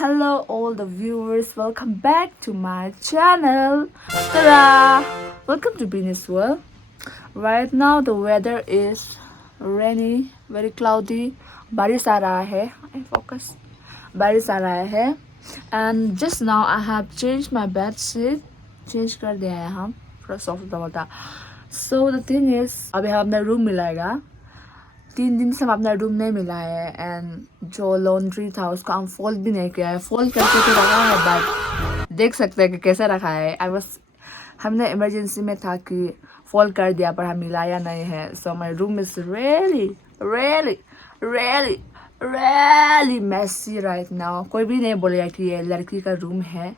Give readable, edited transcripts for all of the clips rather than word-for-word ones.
Hello, all the viewers. Welcome back to my channel. Ta-da! Welcome to Venus World. Right now, the weather is rainy, very cloudy. बारिश आ रहा है. I focus. बारिश आ रहा है. And just now, I have changed my bed sheet. Change कर दिया है हम. थोड़ा soft होता. So the thing is, अभी हमें अपना room मिलेगा. 3 दिन से हम अपना रूम नहीं मिला है एंड जो लॉन्ड्री था उसको हम फोल्ड भी नहीं किया है. फोल्ड करके तो रखा है बट देख सकते हैं कि कैसे रखा है. हमने इमरजेंसी में था कि फोल्ड कर दिया पर हम मिलाया नहीं है. So my room is really really really really messy right now. कोई भी नहीं बोलेगा कि ये लड़की का रूम है.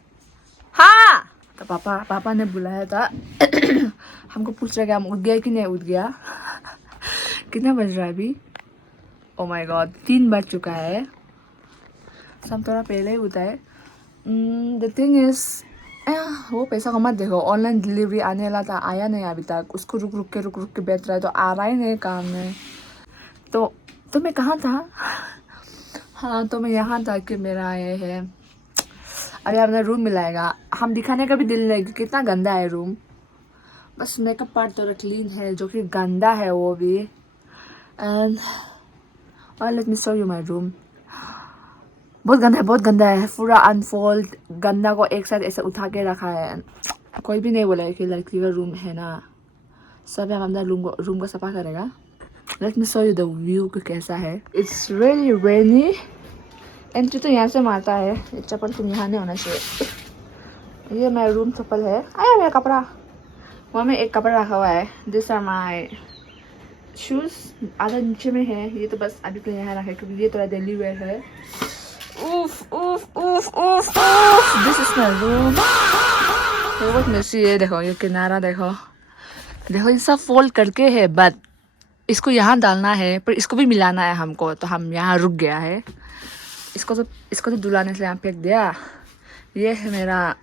हाँ, तो पापा ने बुलाया था. हमको पूछ रहा कि हम उठ गया कि नहीं उठ गया. कितना बज रहा है अभी? ओ माय गॉड, 3 बज चुका है. हम थोड़ा पहले ही उठा है. द थिंग इज वो पैसा को मत देखो. ऑनलाइन डिलीवरी आने वाला था, आया नहीं अभी तक. उसको रुक के बैठ रहा है तो आ रहा ही नहीं काम में. तो मैं कहाँ था? हाँ, तो मैं यहाँ था कि मेरा ये है. अभी अपना रूम मिलाएगा. हम दिखाने का भी दिल नहीं कि कितना गंदा है रूम. बस मेकअप पार्ट थोड़ा क्लीन है, जो कि गंदा है वो भी. And let me show you my room. बहुत गंदा है. पूरा अनफोल्ड गंदा को एक साथ ऐसे उठा के रखा है. कोई भी नहीं बोला कि लड़की का रूम है ना. सब हम अपना रूम को सफा करेगा. Let me show you the view कि कैसा है. It's really rainy. एंट्री तो यहाँ से मारता है. ये चप्पल तुम यहाँ नहीं होना चाहिए. ये मेरा रूम चप्पल है. आया मेरा कपड़ा वहाँ में एक कपड़ा रखा हुआ है. This are my shoes. आधा नीचे में है. ये तो बस अभी के लिए यहाँ रखा है क्योंकि ये थोड़ा डेली वेयर है. This is my room. बहुत मेसी है. देखो ये किनारा देखो ये सब फोल्ड करके है बट इसको यहाँ डालना है पर इसको भी मिलाना है हमको. तो हम यहाँ रुक गया है. इसको तो दुलाने से यहाँ फेंक दिया. ये है मेरा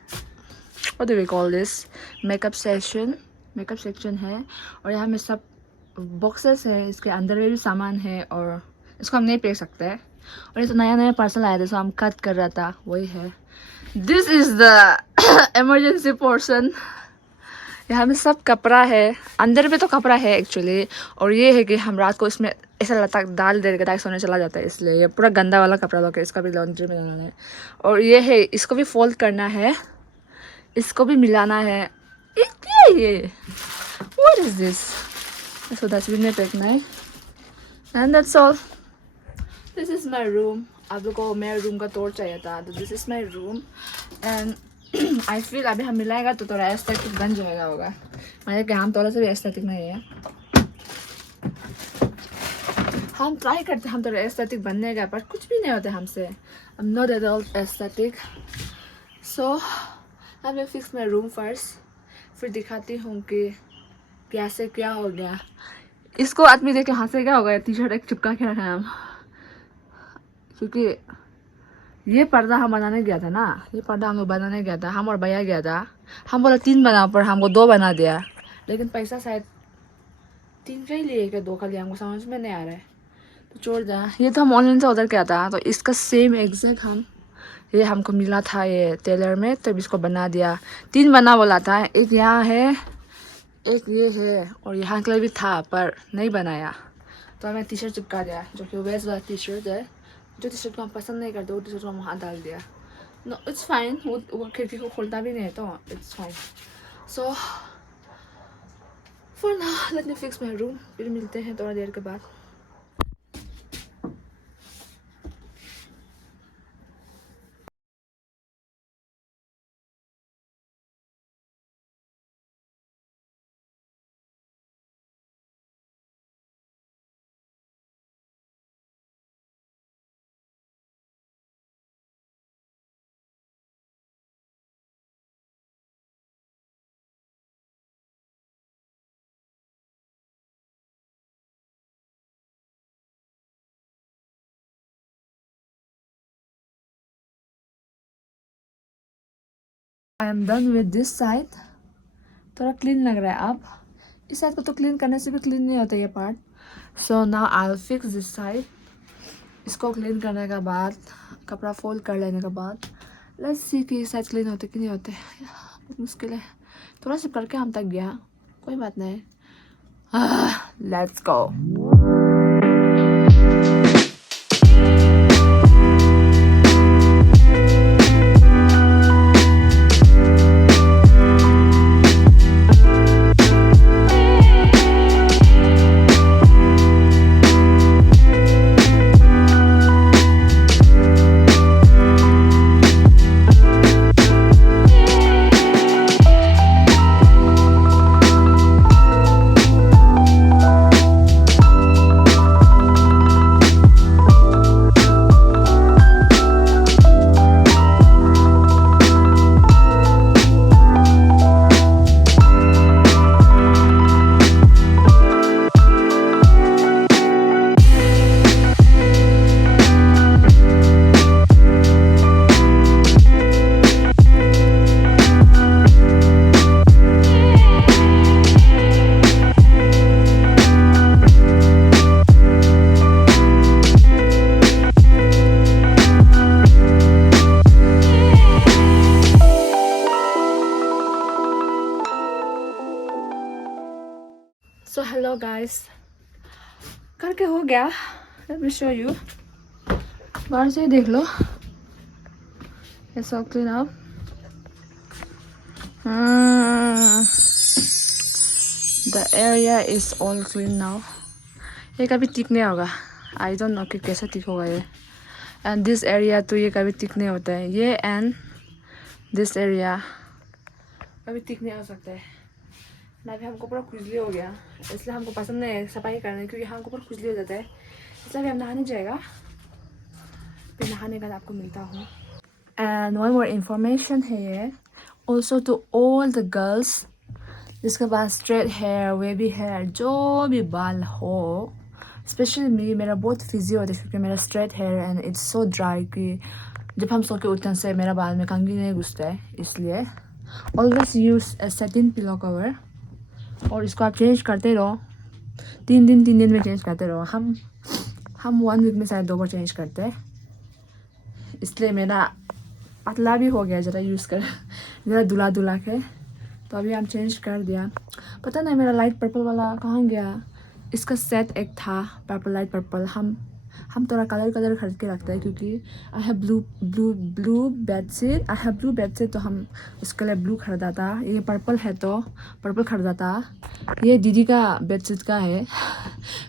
what do we call this makeup section है. और यहाँ में सब बॉक्सेस है. इसके अंदर में भी सामान है और इसको हम नहीं फेंक सकते हैं. और ये तो नया पार्सल आया था सो हम कट कर रहा था. वही है. This is the emergency portion. यहाँ में सब कपड़ा है. अंदर में तो कपड़ा है एक्चुअली. और ये है कि हम रात को इसमें ऐसा लता डाल दे के सोने चला जाता है. इसलिए ये पूरा गंदा वाला कपड़ा लोग इसका भी लॉन्ड्री में डालना है. और ये है इसको भी फोल्ड करना है. इसको भी मिलाना है. क्या ये? What is this? इसको डस्टबिन में फेंकना है. And that's all. This is my room. आप लोगों को मेरे रूम का टूर चाहिए था तो this is my room. And I feel अभी हम मिलाएगा तो थोड़ा एस्थेटिक बन जाएगा होगा. मेरे के हम थोड़ा सा भी एस्थेटिक नहीं है. हम ट्राई करते हम थोड़ा एस्थेटिक बनने का पर कुछ भी नहीं होता हमसे. I'm not at all aesthetic. So I will fix my room first. फिर दिखाती हूँ कि कैसे क्या हो गया. इसको आदमी देख के हंसेगा होगा. टी शर्ट एक चिपका के रखा है हम क्योंकि ये पर्दा हम बनाने गया था ना. ये पर्दा हम लोग बनाने गया था. हम और भैया गया था. हम बोला 3 बनाओ पर हमको 2 बना दिया. लेकिन पैसा शायद 3 का ही लिए क्या 2 का लिया. हमको समझ में नहीं आ रहा है तो छोड़ दिया. ये तो हम ऑनलाइन से ऑर्डर किया था तो इसका सेम एग्जैक्ट ये हमको मिला था ये टेलर में. तब इसको बना दिया. 3 बना बोला था. एक यहाँ है, एक ये है और यहाँ के लिए भी था पर नहीं बनाया तो हमें टी शर्ट चिपका दिया जो कि वेस्ट वाला टी शर्ट है. जो टी शर्ट को हम पसंद नहीं करते वो टी शर्ट को हम वहाँ डाल दिया. No it's fine. वो खिड़की को खोलता भी नहीं है तो it's fine. So for now let me fix my room. फिर मिलते हैं थोड़ा देर के बाद. I am done with this side. थोड़ा क्लीन लग रहा है अब. इस साइड को तो क्लीन करने से भी क्लीन नहीं होता ये part. So now I will fix this side. इसको क्लीन करने के बाद, कपड़ा फोल्ड कर लेने के बाद, लेट्स सी कि शायद क्लीन होते कि नहीं होते। बहुत मुश्किल है, थोड़ा सा करके हम तक गया, कोई बात नहीं। Let's go. So hello guys, करके हो गया। Let me show you. बाहर से देख लो, ये सब clean up. The area is all clean now. ये कभी ठीक नहीं होगा, आई डोंट नो कि कैसे ठीक होगा ये। एंड दिस एरिया तो ये कभी ठीक नहीं होता है, ये एंड दिस एरिया कभी ठीक नहीं हो सकता है ना। अभी हमको पूरा खुजली हो गया, इसलिए हमको पसंद नहीं है सफाई करना, क्योंकि हमको पूरा खुजली हो जाता है। इसलिए अभी हम नहाने जाएगा, फिर नहाने का आपको मिलता हूँ। एंड वन मोर इन्फॉर्मेशन है ये also to all the girls जिसके पास स्ट्रेट हेयर, वेवी हेयर, जो भी बाल हो, स्पेशली मेरा बहुत फिजी होता है क्योंकि मेरा straight hair and it's so dry कि जब हम सो के उठने से मेरा बाल में कंघी नहीं घुसता है। इसलिए ऑलवेज यूज ए सेटिन पिलो कवर, और इसको आप चेंज करते रहो, 3 दिन में चेंज करते रहो। हम 1 वीक में शायद 2 बार चेंज करते हैं। इसलिए मेरा पतला भी हो गया ज़रा यूज़ कर, ज़रा धुला के। तो अभी हम चेंज कर दिया। पता नहीं मेरा लाइट पर्पल वाला कहाँ गया। इसका सेट एक था पर्पल, लाइट पर्पल। हम थोड़ा कलर खरीद के रखते हैं क्योंकि आई हैव ब्लू बेडशीट। तो हम उसके लिए ब्लू खरीदा था। ये पर्पल है तो पर्पल खरीदा था। ये दीदी का बेडशीट का है।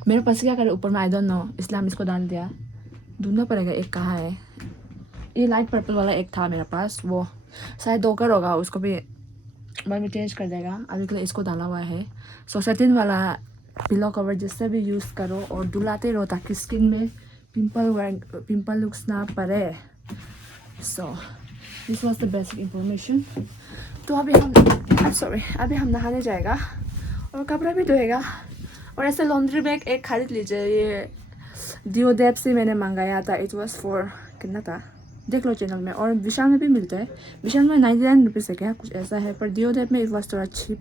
मेरे पास क्या करे ऊपर में, आई डोंट नो, इसलिए हम इसको डाल दिया। ढूंढना पड़ेगा एक कहाँ है। ये लाइट पर्पल वाला एक था मेरे पास, वो शायद दोकर होगा, उसको भी बाद में चेंज कर देगा। अभी के लिए इसको डाला हुआ है। सो सेटिन वाला पिलो कवर जिससे भी यूज़ करो और डुलाते रहो ताकि स्किन में पिंपल लुक्स ना पड़े। So this was the basic information. तो अभी हम नहाने जाएगा और कपड़ा भी धोएगा। और ऐसे लॉन्ड्री बैग एक खरीद लीजिए, ये डिओडेप से मैंने मंगाया था। इट वॉज फॉर कितना था देख लो चैनल में, और विशाल में भी मिलता है। विशाल में 99 रुपीज़ है क्या, कुछ ऐसा है, पर डिओडेप में इट वॉज थोड़ा चीप।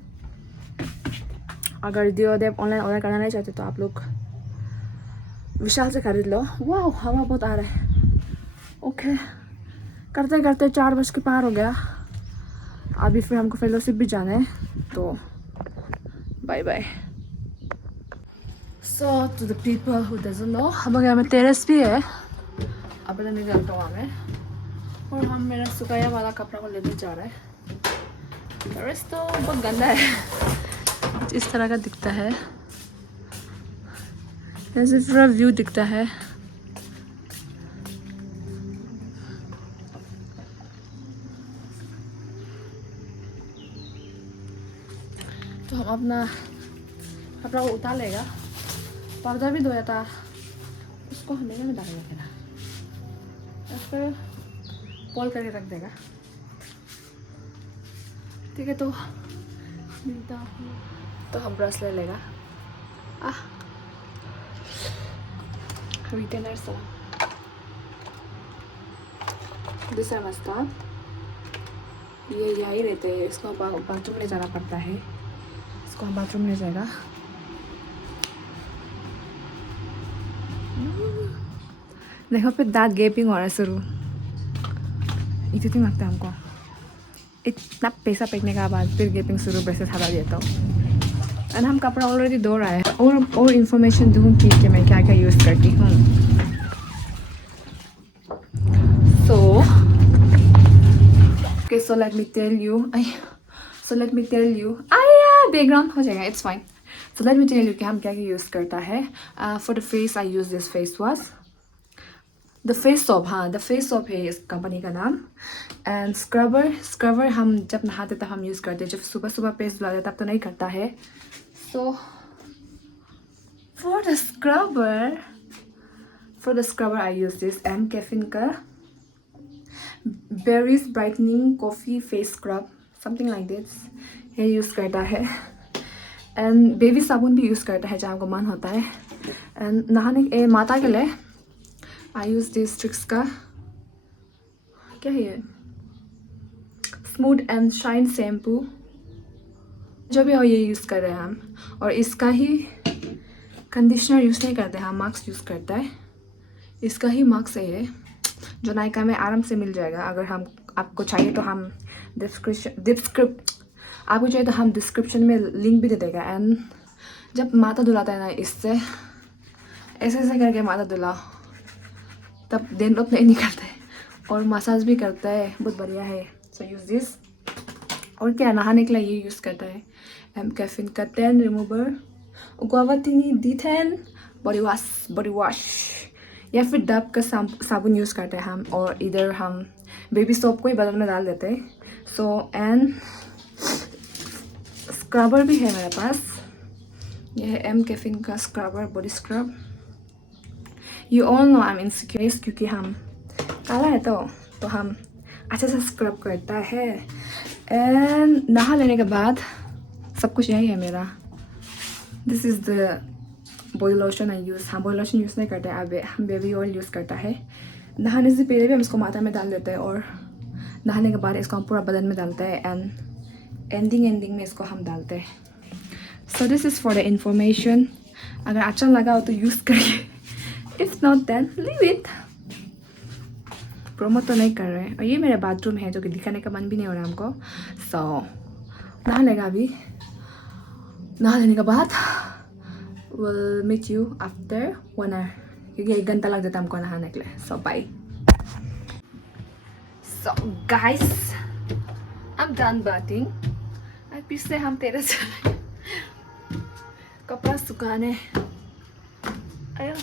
अगर डिओडेप ऑनलाइन ऑर्डर करना नहीं चाहते तो आप लोग विशाल से खरीद लो। वाह, हवा बहुत आ रहा है। ओके, करते करते 4 बज के पार हो गया। अभी फिर हमको फेलोशिप भी जाना है, तो bye bye. So to the people who doesn't know, हम यहाँ में टेरेस भी है। अब निकलता हूँ मैं, और हम मेरा सुखाया वाला कपड़ा को लेने जा रहे हैं। टेरेस तो बहुत गंदा है, इस तरह का दिखता है। ऐसे पूरा व्यू दिखता है। तो हम अपना कपड़ा को उतार लेगा। पर्दा भी धोया था, उसको हमें में डाल देगा, फिर पोल करके रख देगा। ठीक है, तो मिलता हूँ। तो हम ब्रश ले लेगा। रिटेनर सा दूसरा रास्ता ये यही रहते हैं। इसको बाथरूम ले जाना पड़ता है। इसको हम बाथरूम ले जाएगा। देखो फिर दांत गैपिंग हो रहा है शुरू इतनी लगता है हमको इतना पैसा फेंकने के बाद फिर गैपिंग शुरू ब्रशेस हटा देता हूँ एंड हम कपड़ा ऑलरेडी धो रहा है और इन्फॉर्मेशन दूँ कि मैं क्या क्या यूज़ करती हूँ so let me tell you background हो जाएगा it's fine so let me tell you कि हम क्या क्या यूज़ करता है for the face I use this face wash the face soap हाँ द फेस सोप है इस कंपनी का नाम एंड स्क्रबर हम जब नहाते तब हम यूज़ करते हैं जब सुबह सुबह फेस धुलाते तब तो नहीं करता है so for the scrubber I use this mCaffeine का berries brightening coffee face scrub something like this ये यूज़ करता है एंड बेबी साबुन भी यूज़ करता है जब हमको मन होता है एंड नहाने माता के लिए आई यूज़ दिस ट्रिक्स का क्या है ये स्मूथ एंड शाइन शैम्पू जो भी हो ये यूज़ कर रहे हैं हम और इसका ही कंडीशनर यूज़ नहीं करते हम मास्क यूज़ करता है इसका ही मास्क है ये जो नायका में आराम से मिल जाएगा अगर हम आपको चाहिए तो हम आपको चाहिए तो हम डिस्क्रिप्शन में लिंक भी दे देगा एंड जब माथा धुलाता है ना इससे ऐसे ऐसे करके माथा धुला तब दिन लोग नहीं निकलता है और मसाज भी करता है बहुत बढ़िया है सो यूज़ दिस और क्या नहाने के लिए ये यूज़ करता है एम कैफिन का टैन रिमूवर गुआवाटिनी D10 बॉडी वॉश या फिर डब का साबुन यूज़ करते हैं हम और इधर हम बेबी सोप को ही बदल में डाल देते हैं सो एंड स्क्रबर भी है मेरे पास यह है एम कैफिन का scrubber body scrub you all know I am insecure क्योंकि हम काला है तो हम अच्छे से स्क्रब करता है एंड नहा लेने के बाद सब कुछ यही है मेरा this is the body lotion I use हम बॉडी लोशन यूज़ नहीं करते अब हम बेबी ऑयल यूज़ करता है नहाने से पहले भी हम इसको माथा में डाल देते हैं और नहाने के बाद इसको हम पूरा बदन में डालते हैं एंड एंडिंग में इसको हम डालते हैं so this is for the information अगर अच्छा लगा हो तो यूज़ करिए if not then leave it promote तो नहीं कर रहे हैं और ये मेरा बाथरूम है जो कि दिखाने का मन भी नहीं हो रहा हमको सो नहा लेगा अभी नहा लेने के बाद will meet you after 1 hour क्योंकि 1 घंटा लग जाता है हमको नहाने के लिए so bye so guys I am done bathing अब फिर से हम तेरे चले कपड़ा सुखाने आया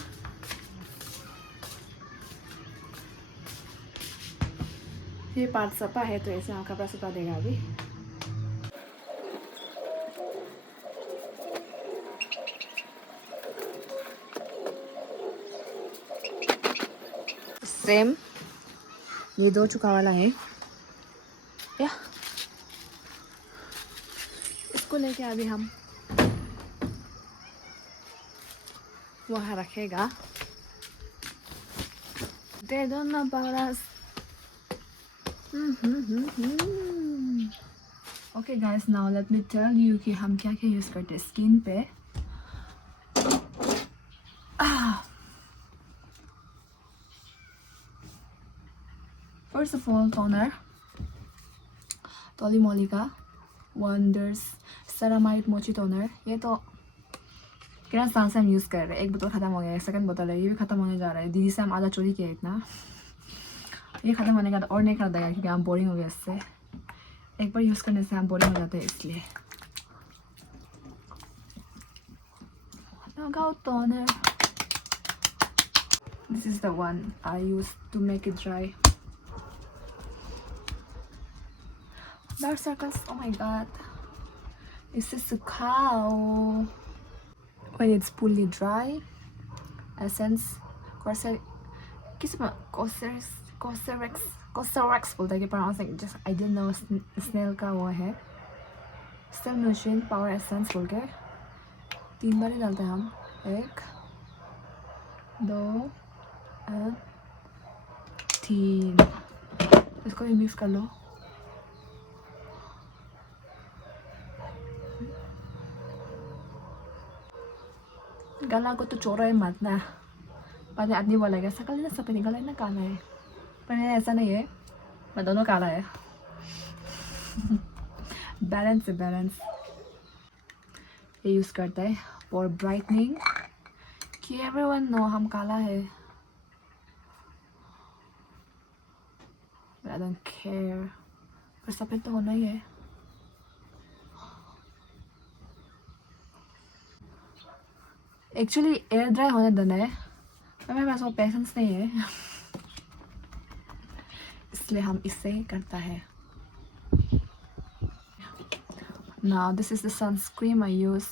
ये पार्ट सपा है तो ऐसे हम कपड़ा सुखा देगा अभी सेम ये 2 चुका वाला है या इसको लेके अभी हम वहाँ रखेगा They don't know about us. Okay guys, now let me tell you कि हम क्या क्या यूज़ करते हैं स्किन पे फर्स्ट ऑफ ऑल टोनर टोली मोली का वंडर्स सेरामाइड मोची टोनर ये तो कितना साल से हम यूज़ कर रहे हैं 1 बोतल ख़त्म हो गया है सेकंड बोतल है ये भी ख़त्म होने जा रहा है दीदी से हम आधा चोरी किया इतना ये ख़त्म होने का और नहीं खरीदेगा क्योंकि हम बोरिंग हो गया इससे एक बार यूज़ करने से हम बोरिंग हो जाते हैं इसलिए toner. This is the one I use to make it dry. Dark circles, oh my god. This is a cow. When it's fully dry, essence, Cosrx बोलता है कि pronouncing just I didn't know snail का वो है. Still nutrient power essence बोल के 3 बार ही डालते हैं हम 1 2 और 3 इसको भी मिक्स कर लो. गला को तो चोरा ही मत ना बाद में आदमी बोलेगा सकल ना सफेद निकला है ना काला है, पर ऐसा नहीं है, मैं दोनों काला है। बैलेंस है, बैलेंस। ये यूज़ करता है फॉर ब्राइटनिंग कि एवरीवन नो हम काला है। I don't care, पर सफेद तो होना ही है। एक्चुअली एयर ड्राई होने देना है, पर मेरे पास वो पेशेंस नहीं है, इसलिए हम इससे ही करता है। Now this is the sunscreen I use,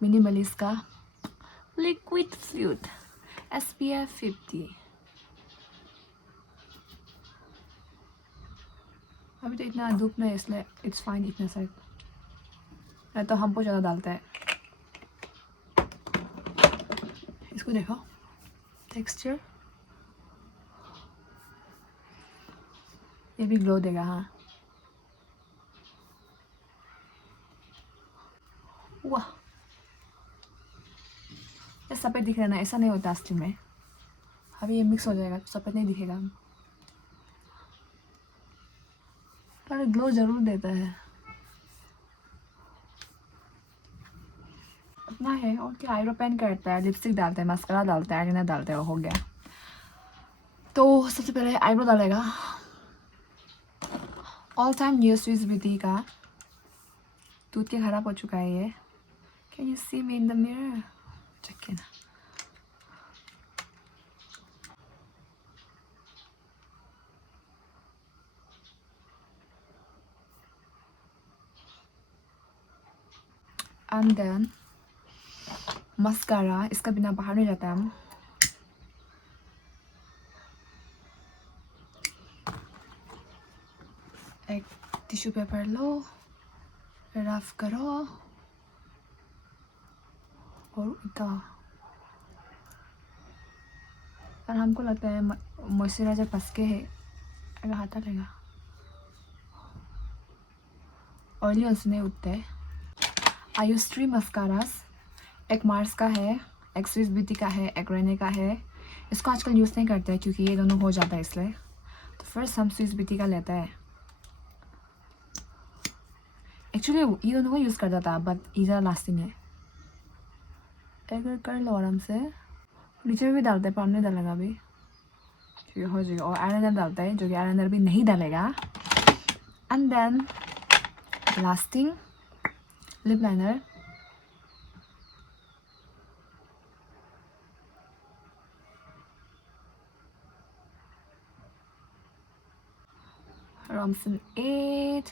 Minimalist का liquid fluid SPF 50। अभी तो इतना धूप नहीं है इसलिए इट्स फाइन इतना साइड, नहीं तो हमको ज़्यादा डालता है। इसको देखो टेक्सचर, ये भी ग्लो देगा। हाँ वाह, ये सफ़ेद दिख रहा है ना, ऐसा नहीं होता असली में। अभी ये मिक्स हो जाएगा तो सफ़ेद नहीं दिखेगा, पर ग्लो ज़रूर देता है। उतना है। और क्या, आईब्रो पेन करता है, लिपस्टिक डालता है, मस्करा डालता है, आईलाइनर डालता है, हो गया। तो सबसे पहले आईब्रो डालेगा। All time use Swiss beauty का, टूथ के खराब हो चुका है ये। Can you see me in the mirror? Check ना। एंड देन मस्कारा, इसका बिना बाहर नहीं जाता हम। एक टिश्यू पेपर लो, रफ करो और उतार। और हमको लगता है मॉइस्चराइजर फंस के है, अगर हाथ लगेगा ऑयली उनसे नहीं उठते है। आई यूज 3 मस्कारास, एक मार्स का है, एक स्विस ब्यूटी का है, एक रेने का है। इसको आजकल यूज़ नहीं करते हैं क्योंकि ये दोनों हो जाता है इसलिए। तो फर्स्ट हम स्विस ब्यूटी का लेते हैं। एक्चुअली ये दोनों को यूज़ करता था, बट ये ज़्यादा लास्टिंग है। एक कर लो आराम से। नीचे में भी डालते हैं पर नहीं डालेगा अभी क्योंकि हो जाएगा। और आईलाइनर डालता है जो कि आईलाइनर भी नहीं डालेगा। And then lasting lip liner. Romson 8,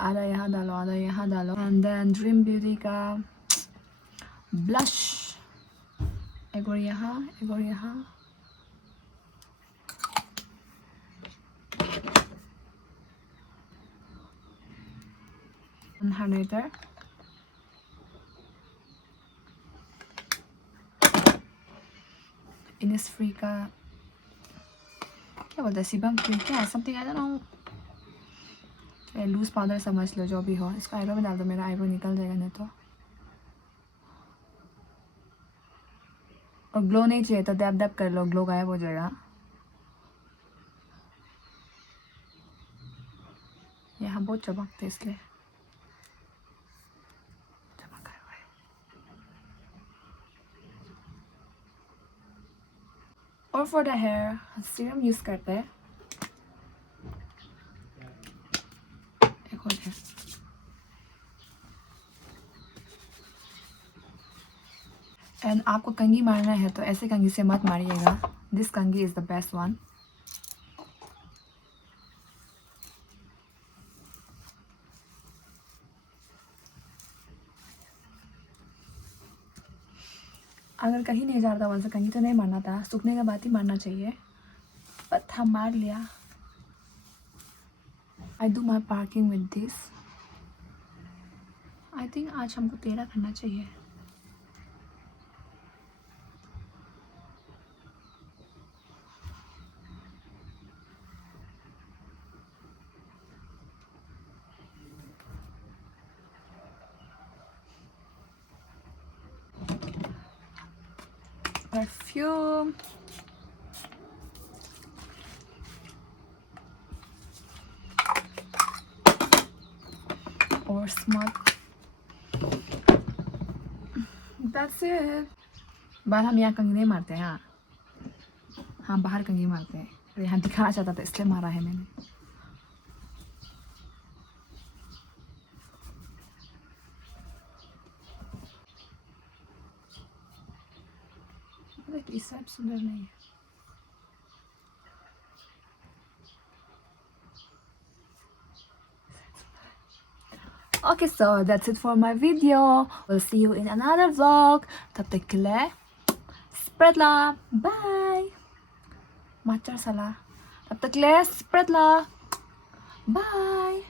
आधा यहाँ डालो, आधा यहाँ डालो। एंड देन ड्रीम ब्यूटी का ब्लश, एक और यहाँ, एक और यहाँ। हाइलाइटर, इनिसफ्री का क्या बोलते हैं, सीबम फ्री क्या something, I don't know. Loose powder समझ लो, जो भी हो। इसको आईब्रो में डाल दो, मेरा आईब्रो निकल जाएगा नहीं तो। और ग्लो नहीं चाहिए तो डैब डैब कर लो, ग्लो गायब हो जाएगा। यहाँ बहुत चमकते इसलिए चमक हुआ है। और for the hair serum use करते हैं। एक और है, एंड आपको कंघी मारना है तो ऐसे कंघी से मत मारिएगा। दिस कंघी इज़ द बेस्ट वन। अगर कहीं नहीं जा रहा था वहाँ से कंघी तो नहीं मारना था, सूखने के बाद ही मारना चाहिए, बट हम मार लिया। I do my parking with this. I think आज हमको तेरा करना चाहिए। perfume. Or smart. That's it. बाल हम यहाँ कंघी नहीं मारते हैं, हाँ बाहर कंघी मारते हैं। अरे यहाँ दिखाना चाहता था इसलिए मारा है मैंने। देख इस साइड सुंदर नहीं है। Okay, so that's it for my video. We'll see you in another vlog. तब तक के लिए spread love. Bye. Macar salah. तब तक के लिए spread love. Bye.